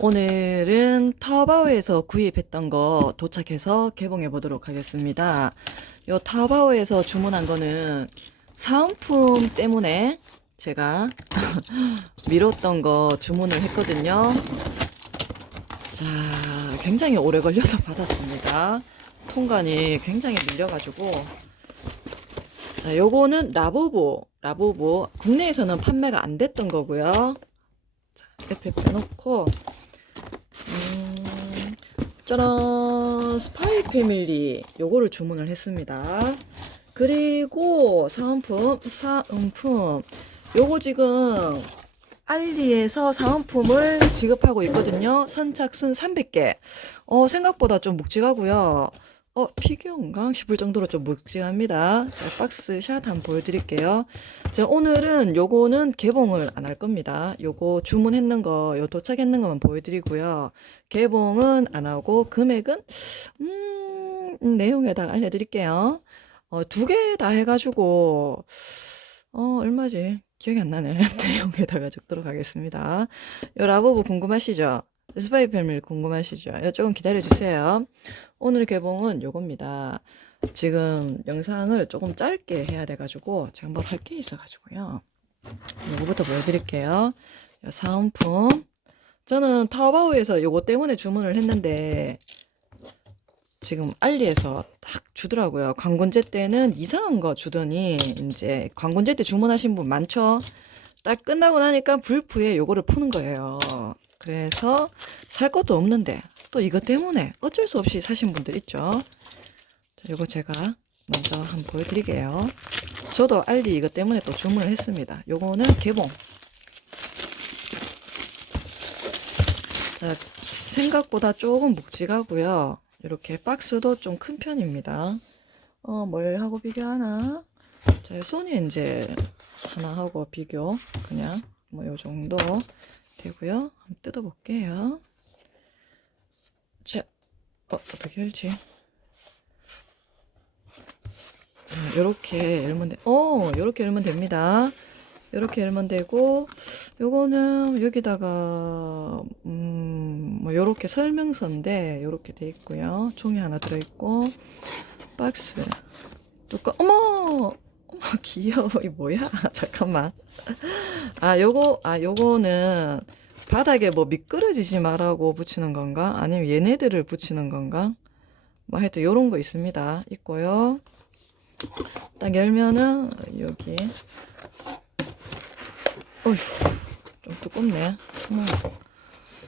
오늘은 타오바오에서 구입했던 거 도착해서 개봉해 보도록 하겠습니다. 요 타오바오에서 주문한 거는 사은품 때문에 제가 미뤘던 거 주문을 했거든요. 자, 굉장히 오래 걸려서 받았습니다. 통관이 굉장히 밀려가지고. 자, 요거는 라보보, 라보보. 국내에서는 판매가 안 됐던 거고요. 자, 옆에 빼놓고, 음, 짜란, 스파이 패밀리. 요거를 주문을 했습니다. 그리고 사은품, 사은품. 요거 지금 알리에서 사은품을 지급하고 있거든요. 선착순 300개. 어, 생각보다 좀 묵직하고요. 어, 피규어인가 싶을 정도로 좀 묵직합니다. 자, 박스 샷 한번 보여드릴게요. 자, 오늘은 요거는 개봉을 안 할 겁니다. 요거 주문했는 거, 요 도착했는 것만 보여드리고요. 개봉은 안 하고 금액은 음, 내용에다가 알려드릴게요. 어, 두 개 다 해가지고 어, 얼마지? 기억이 안 나네. 내용에다가 적도록 하겠습니다. 요 라보브 궁금하시죠? 스파이 패밀리 궁금하시죠? 요 조금 기다려주세요. 오늘 개봉은 요겁니다. 지금 영상을 조금 짧게 해야 돼가지고 제가 뭘할게 있어가지고요. 요거부터 보여드릴게요. 요 사은품. 저는 타오바오에서 요거 때문에 주문을 했는데 지금 알리에서 딱 주더라고요. 관건제 때는 이상한 거 주더니 이제 관건제 때 주문하신 분 많죠? 딱 끝나고 나니까 불프에 요거를 푸는 거예요. 그래서 살 것도 없는데 또 이것 때문에 어쩔 수 없이 사신 분들 있죠. 자, 요거 제가 먼저 한번 보여드릴게요. 저도 알리 이것 때문에 또 주문을 했습니다. 요거는 개봉. 자, 생각보다 조금 묵직하고요. 이렇게 박스도 좀 큰 편입니다. 어, 뭘 하고 비교하나? 자, 소니 이제 하나 하고 비교. 그냥 뭐 요 정도 되고요. 한번 뜯어볼게요. 자, 어, 어떻게 할지. 이렇게 열면 돼. 어, 이렇게 열면 됩니다. 이렇게 열면 되고, 요거는 여기다가, 음, 뭐, 요렇게 설명서인데, 요렇게 돼 있고요. 종이 하나 들어 있고, 박스. 뚜껑, 어머! 어머, 귀여워. 이 뭐야? 잠깐만. 아, 요거, 아, 요거는 바닥에 뭐 미끄러지지 말라고 붙이는 건가? 아니면 얘네들을 붙이는 건가? 뭐 하여튼 요런 거 있습니다. 있고요. 딱 열면은, 여기. 어휴, 좀 두껍네. 어머.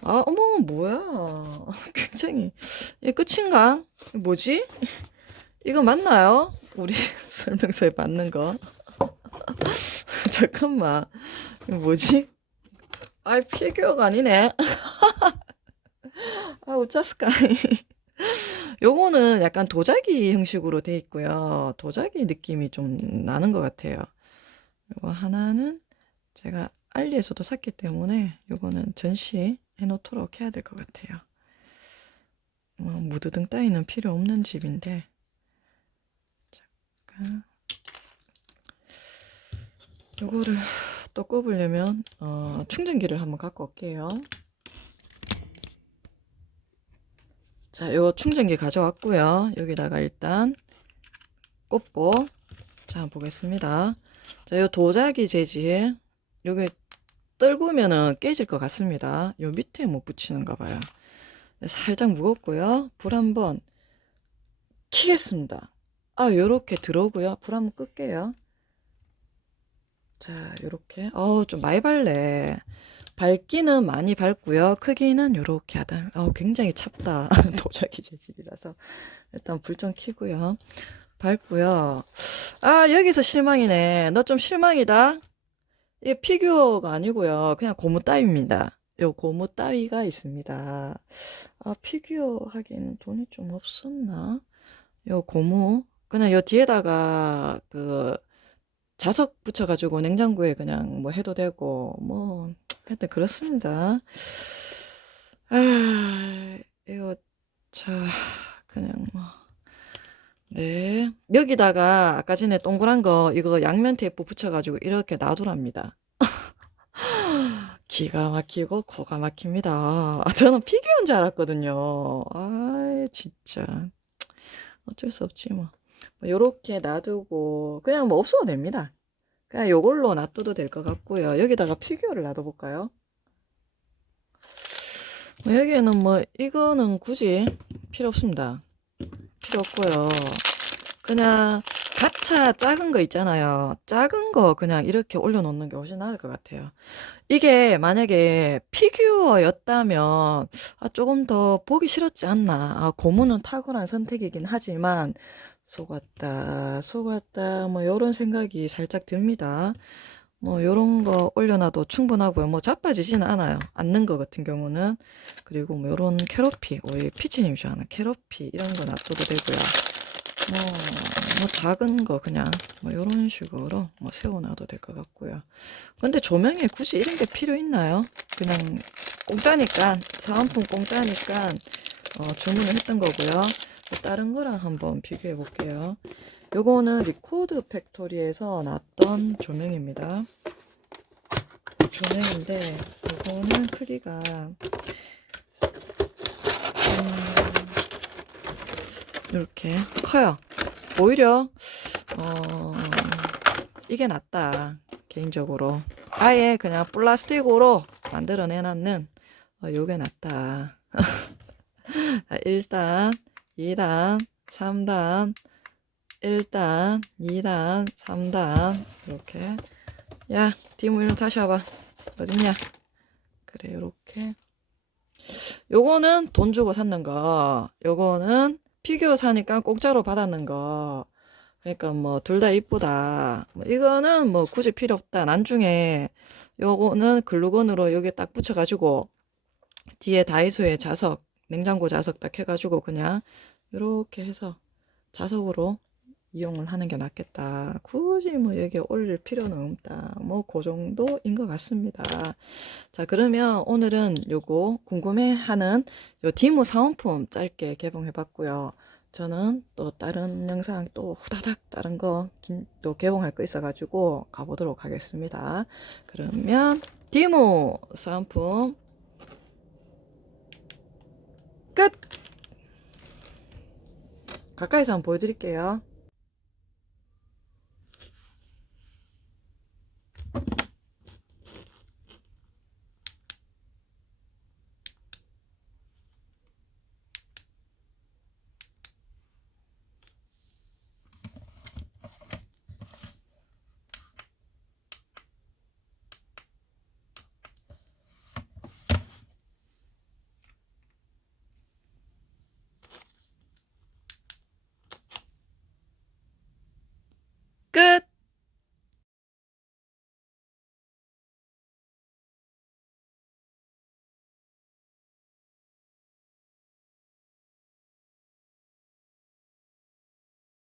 아, 어머, 뭐야. 굉장히. 이게 끝인가? 뭐지? 이거 맞나요? 우리 설명서에 맞는 거. 잠깐만. 이거 뭐지? 아이, 피규어가 아니네. 아, 우짜스카이. 요거는 약간 도자기 형식으로 돼 있고요. 도자기 느낌이 좀 나는 것 같아요. 이거 하나는 제가 알리에서도 샀기 때문에 요거는 전시해 놓도록 해야 될 것 같아요. 뭐 무드등 따위는 필요 없는 집인데 잠깐 요거를 또 꼽으려면 어, 충전기를 한번 갖고 올게요. 자, 요 충전기 가져왔고요. 여기다가 일단 꼽고 자, 한번 보겠습니다. 자, 요 도자기 재질 요게 떨구면은 깨질 것 같습니다. 요 밑에 못 붙이는가 봐요. 살짝 무겁고요. 불 한번 키겠습니다. 아, 요렇게 들어오고요. 불 한번 끌게요. 자, 요렇게. 어우, 좀 많이 발래. 밝기는 많이 밝고요. 크기는 요렇게 하다. 어, 굉장히 찹다. 도자기 재질이라서. 일단 불 좀 켜고요. 밝고요. 아, 여기서 실망이네. 너 좀 실망이다. 이게 피규어가 아니고요. 그냥 고무 따위입니다. 요 고무 따위가 있습니다. 아, 피규어 하기에는 돈이 좀 없었나? 요 고무. 그냥 요 뒤에다가 그 자석 붙여가지고 냉장고에 그냥 뭐 해도 되고, 뭐, 하여튼 그렇습니다. 아, 이거, 자, 그냥 뭐. 네. 여기다가 아까 전에 동그란 거 이거 양면 테이프 붙여가지고 이렇게 놔두랍니다. 기가 막히고 코가 막힙니다. 아, 저는 피규어인 줄 알았거든요. 아, 진짜. 어쩔 수 없지 뭐. 뭐 요렇게 놔두고 그냥 뭐 없어도 됩니다. 그냥 요걸로 놔둬도 될 것 같고요. 여기다가 피규어를 놔둬볼까요? 뭐 여기에는 뭐 이거는 굳이 필요 없습니다. 필요 없고요. 그냥 가차 작은 거 있잖아요. 작은 거 그냥 이렇게 올려놓는 게 훨씬 나을 것 같아요. 이게 만약에 피규어였다면 아, 조금 더 보기 싫었지 않나. 아, 고무는 탁월한 선택이긴 하지만 속았다, 속았다, 뭐 요런 생각이 살짝 듭니다. 뭐 요런 거 올려놔도 충분하고요. 뭐 자빠지지는 않아요. 앉는 거 같은 경우는 그리고 뭐 요런 캐럿피, 우리 피치님 좋아하는 캐럿피 이런 거 놔둬도 되고요. 뭐, 뭐 작은 거 그냥 뭐 요런 식으로 뭐 세워놔도 될 것 같고요. 근데 조명에 굳이 이런 게 필요 있나요? 그냥 공짜니까 사은품 공짜니까 어, 주문을 했던 거고요. 다른 거랑 한번 비교해 볼게요. 요거는 리코드 팩토리에서 났던 조명입니다. 조명인데 요거는 크기가 음, 이렇게 커요. 오히려 어, 이게 낫다 개인적으로 아예 그냥 플라스틱으로 만들어 내놨는 어, 요게 낫다. 1단, 2단, 3단, 1단, 2단, 3단. 이렇게. 야 디모 일로 다시 와봐. 어딨냐? 그래 요렇게. 요거는 돈 주고 샀는 거. 요거는 피규어 사니까 공짜로 받았는 거. 그러니까 뭐 둘 다 이쁘다. 뭐 이거는 뭐 굳이 필요 없다. 나중에 요거는 글루건으로 여기 딱 붙여가지고 뒤에 다이소에 자석 냉장고 자석 딱 해가지고 그냥 이렇게 해서 자석으로 이용을 하는 게 낫겠다. 굳이 뭐 여기 올릴 필요는 없다. 뭐 그 정도인 것 같습니다. 자 그러면 오늘은 요거 궁금해하는 요 디모 사은품 짧게 개봉해봤고요. 저는 또 다른 영상 또 후다닥 다른 거 또 개봉할 거 있어가지고 가보도록 하겠습니다. 그러면 디모 사은품 끝! 가까이서 한번 보여드릴게요.